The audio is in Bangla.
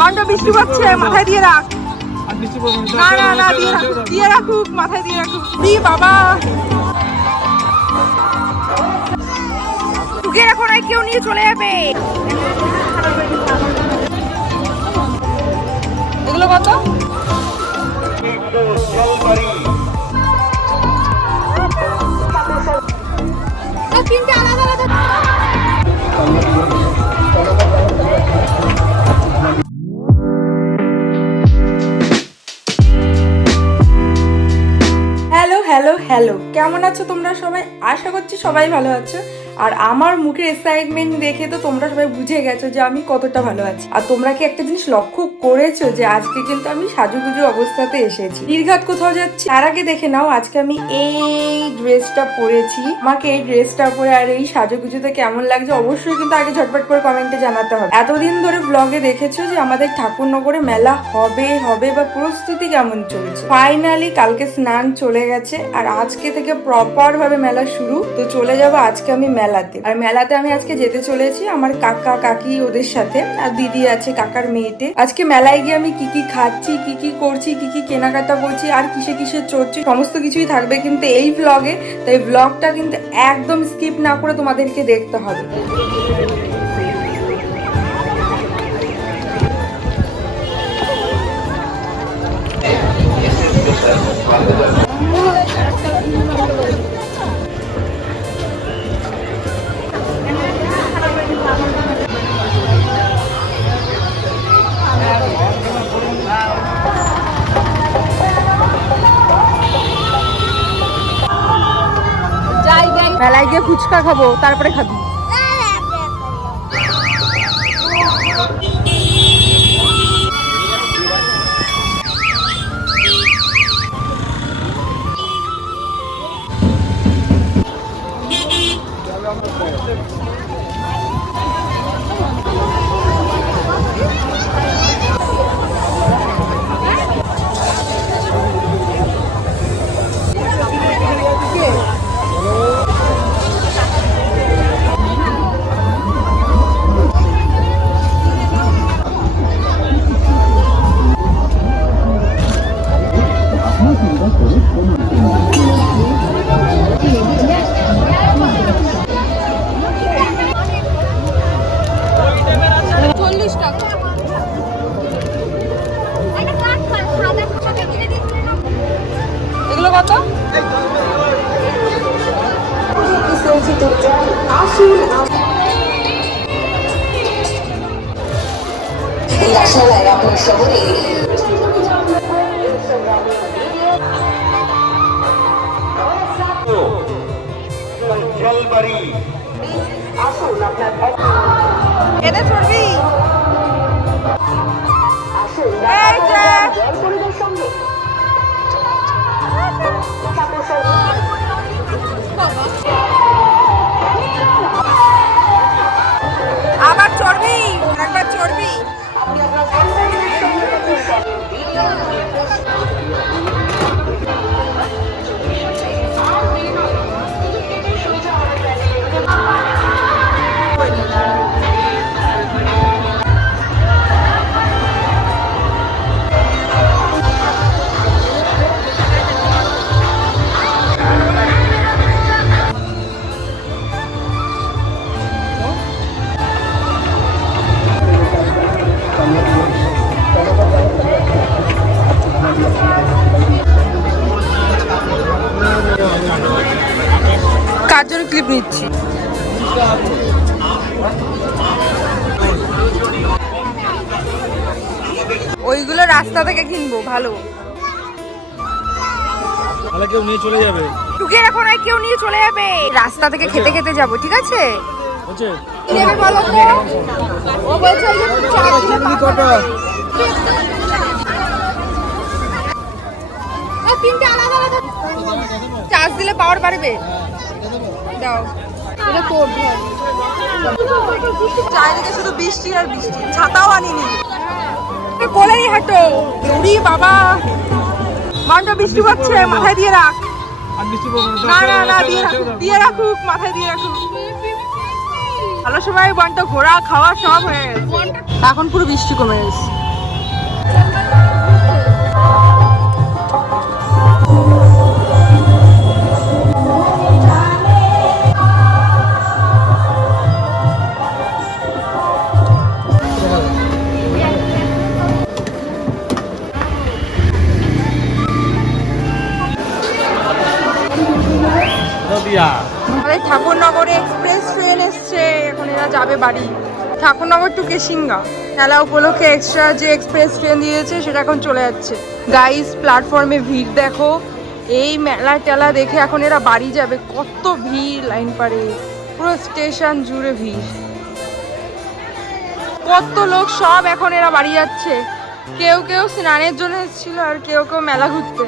বন্ধ বৃষ্টি পড়ছে, মাথায় দিয়ে রাখ। না না না, দিয়ে রাখুক, মাথায় দিয়ে রাখুক। বাবা ঢুকে রাখো, না কেউ নিয়ে চলে যাবে। এগুলো কত? তিনটে আলাদা আলাদা। হ্যালো হ্যালো হ্যালো, কেমন আছো তোমরা সবাই? আশা করছি সবাই ভালো আছো। আর আমার মুখের এক্সাইটমেন্ট দেখে তো তোমরা সবাই বুঝে গেছো যে আমি কতটা ভালো আছি। আর তোমরা কি একটা জিনিস লক্ষ্য করেছো যে আজকে কিন্তু আমি সাজুগুজু অবস্থাতে এসেছি। নির্ঘাত কোথাও যাচ্ছি, তার আগে দেখে নাও আজকে আমি এই ড্রেসটা পরেছি। আমাকে এই ড্রেসটা পরে আর এই সাজুগুজুতে কেমন লাগছে অবশ্যই কিন্তু আগে ঝটপট করে কমেন্টে জানাতে হবে। এতদিন ধরে ব্লগে দেখেছো যে আমাদের ঠাকুরনগরে মেলা হবে হবে বা প্রস্তুতি কেমন চলছে। ফাইনালি কালকে স্নান চলে গেছে আর আজকে থেকে প্রপার ভাবে মেলা শুরু। তো চলে যাবো আজকে আমি মেলাতে। আর মেলাতে আমি আজকে যেতে চলেছি আমার কাকা কাকি ওদের সাথে, আর দিদি আছে কাকার মেয়েতে। আজকে মেলায় গিয়ে আমি কি কি খাচ্ছি, কি কি করছি, কি কি কেনাকাটা করছি আর কিসে কিসে চড়ছি সমস্ত কিছুই থাকবে কিন্তু এই ব্লগে। তাই ব্লগটা কিন্তু একদম স্কিপ না করে তোমাদেরকে দেখতে হবে। মেলায় গিয়ে ফুচকা খাবো, তারপরে খাবি। এগুলো কত? আপনার শহরে এনে চড়বি? আবার চড়বি? একবার চড়বি? কার জন্য ক্লিপ নিচ্ছি? ওইগুলো রাস্তা থেকে কিনবো, ভালো কেউ নিয়ে চলে যাবে। ঢুকে রাখো, না কেউ নিয়ে চলে যাবে। রাস্তা থেকে খেতে খেতে যাবো, ঠিক আছে? চার্জ দিলে পাওয়ার বাড়বে। দাও, এটা তোর ধর। চারিদিকে শুধু বৃষ্টি আর বৃষ্টি, ছাতাও আনিনি। কোলেই হাঁটো। উড়ি বাবা, বন্ধ বৃষ্টি পড়ছে, মাথায় দিয়ে রাখ। না না না, দিয়ে রাখুক, মাথায় দিয়ে রাখুক। ভালো সময় বন্ধ, ঘোরা খাওয়া সব হয়ে গেছে। এখন পুরো বৃষ্টি কমে গেছে। হাওড়া এক্সপ্রেস ট্রেন এসছে, এখন এরা যাবে বাড়ি। ঠাকুরনগর টু কেশিঙ্গা মেলা উপলক্ষে এক্সট্রা যে এক্সপ্রেস ট্রেন দিয়েছে সেটা এখন চলে যাচ্ছে। গাইস প্ল্যাটফর্মে ভিড় দেখো, এই মেলা টেলা দেখে এখন এরা বাড়ি যাবে। কত ভিড় লাইন পারে, পুরো স্টেশন জুড়ে ভিড়, কত লোক, সব এখন এরা বাড়ি যাচ্ছে। কেউ কেউ স্নানের জন্য এসেছিল আর কেউ কেউ মেলা ঘুরতে।